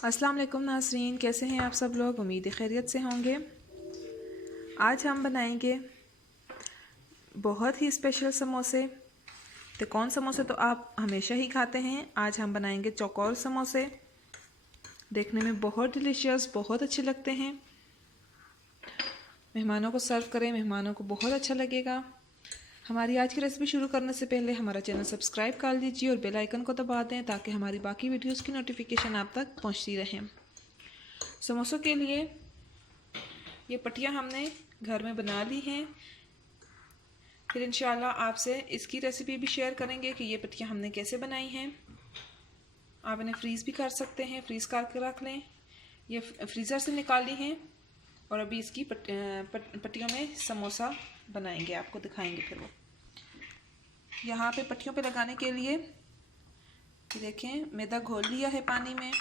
अस्सलाम वालेकुम नाज़रीन, कैसे हैं आप सब लोग। उम्मीद है खैरियत से होंगे। आज हम बनाएंगे बहुत ही स्पेशल समोसे। तो कौन समोसे तो आप हमेशा ही खाते हैं, आज हम बनाएंगे चौकोर समोसे। देखने में बहुत डिलीशियस, बहुत अच्छे लगते हैं। मेहमानों को सर्व करें, मेहमानों को बहुत अच्छा लगेगा। हमारी आज की रेसिपी शुरू करने से पहले हमारा चैनल सब्सक्राइब कर लीजिए और बेल आइकन को दबा दें ताकि हमारी बाकी वीडियोस की नोटिफिकेशन आप तक पहुंचती रहे। समोसों के लिए ये पट्टियाँ हमने घर में बना ली हैं। फिर इंशाल्लाह आपसे इसकी रेसिपी भी शेयर करेंगे कि ये पट्टियाँ हमने कैसे बनाई हैं। आप इन्हें फ्रीज़ भी कर सकते हैं, फ्रीज़ करके रख लें। ये फ्रीज़र से निकाली हैं और अभी इसकी पट्टियों में समोसा बनाएंगे, आपको दिखाएंगे। फिर वो यहाँ पे पट्टियों पे लगाने के लिए देखें, मैदा घोल लिया है पानी में,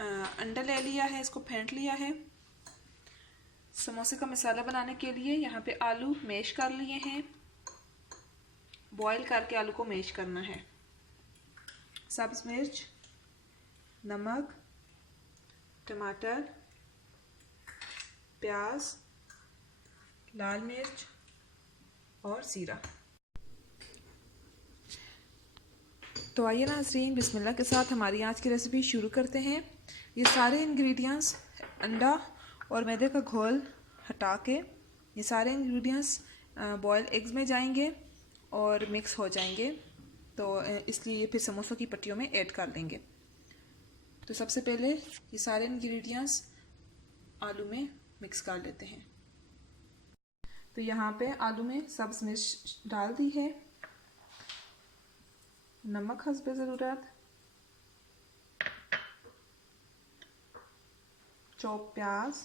अंडा ले लिया है, इसको फेंट लिया है। समोसे का मसाला बनाने के लिए यहाँ पे आलू मैश कर लिए हैं, बॉईल करके आलू को मैश करना है। सब्ज मिर्च, नमक, टमाटर, प्याज, लाल मिर्च और जीरा। तो आइए नाज़रीन, बिस्मिल्लाह के साथ हमारी आज की रेसिपी शुरू करते हैं। ये सारे इंग्रेडिएंट्स, अंडा और मैदे का घोल हटा के ये सारे इंग्रेडिएंट्स बॉयल एग्स में जाएंगे और मिक्स हो जाएंगे, तो इसलिए ये फिर समोसों की पट्टियों में ऐड कर देंगे। तो सबसे पहले ये सारे इंग्रेडिएंट्स आलू में मिक्स कर लेते हैं। तो यहाँ पे आलू में सब्ज मिर्च डाल दी है, नमक हस्बे ज़रूरत, चॉप प्याज,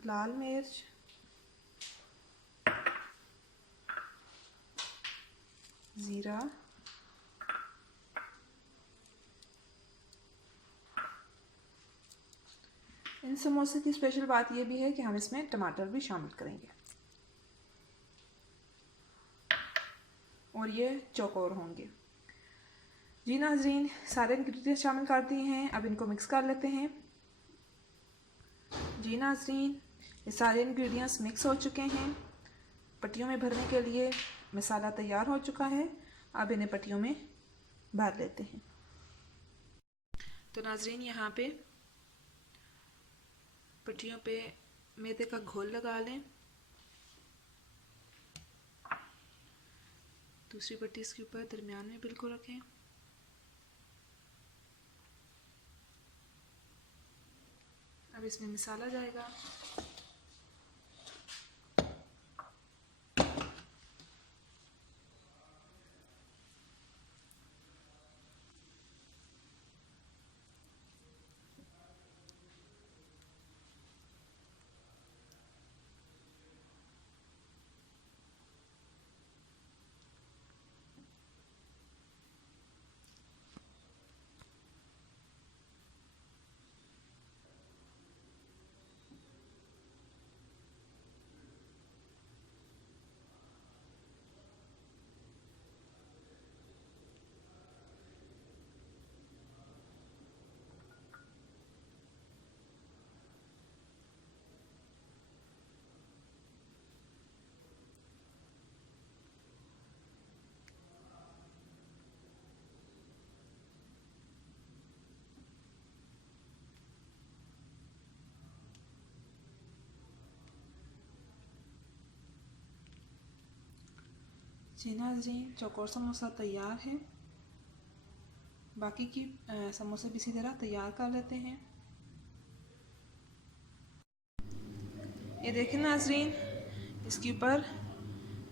लाल मिर्च, ज़ीरा, इन समोसे की स्पेशल बात यह भी है कि हम इसमें टमाटर भी शामिल करेंगे और ये चौकोर होंगे। जी नाज़रीन, सारे इंग्रेडिएंट्स शामिल कर दिए हैं, अब इनको मिक्स कर लेते हैं। जी नाज़रीन, ये सारे इंग्रेडिएंट्स मिक्स हो चुके हैं। पट्टियों में भरने के लिए मसाला तैयार हो चुका है। अब इन्हें पट्टियों में भर लेते हैं। तो नाज़रीन, यहाँ पे पट्टियों पे मैदे का घोल लगा लें। दूसरी पट्टी इसके ऊपर दरमियान में बिल्कुल रखें। अब इसमें मसाला जाएगा। जी नाज़रीन, चौकोर समोसा तैयार है। बाकी की समोसे भी इसी तरह तैयार कर लेते हैं। ये देखें नाज़रीन, इसके ऊपर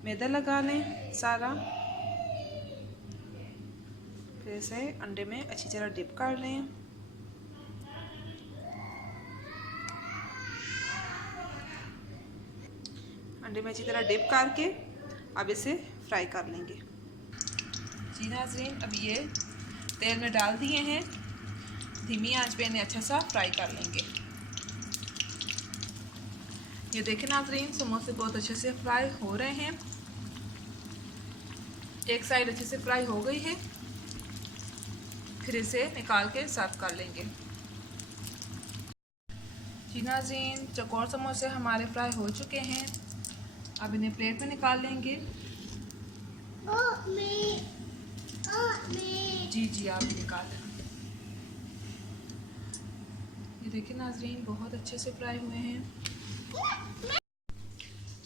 मैदा लगा लें सारा, फिर इसे अंडे में अच्छी तरह डिप कर लें। अंडे में अच्छी तरह डिप करके अब इसे फ्राई कर लेंगे। जी नाज़रीन, अब ये तेल में डाल दिए हैं, धीमी आंच पे इन्हें अच्छा सा फ्राई कर लेंगे। ये देखें नाज़रीन, समोसे बहुत अच्छे से फ्राई हो रहे हैं। एक साइड अच्छे से फ्राई हो गई है, फिर इसे निकाल के सर्व कर लेंगे। जी नाज़रीन, चकोर समोसे हमारे फ्राई हो चुके हैं। अब इन्हें प्लेट में निकाल लेंगे। जी आप निकाल लें। ये देखिए नाज़रीन, बहुत अच्छे से फ्राई हुए हैं।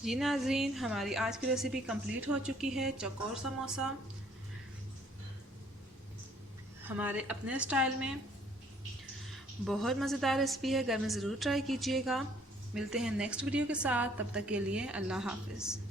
जी नाज़रीन, हमारी आज की रेसिपी कंप्लीट हो चुकी है। चकोर समोसा हमारे अपने स्टाइल में बहुत मज़ेदार रेसिपी है। घर में ज़रूर ट्राई कीजिएगा। मिलते हैं नेक्स्ट वीडियो के साथ, तब तक के लिए अल्लाह हाफ़िज़।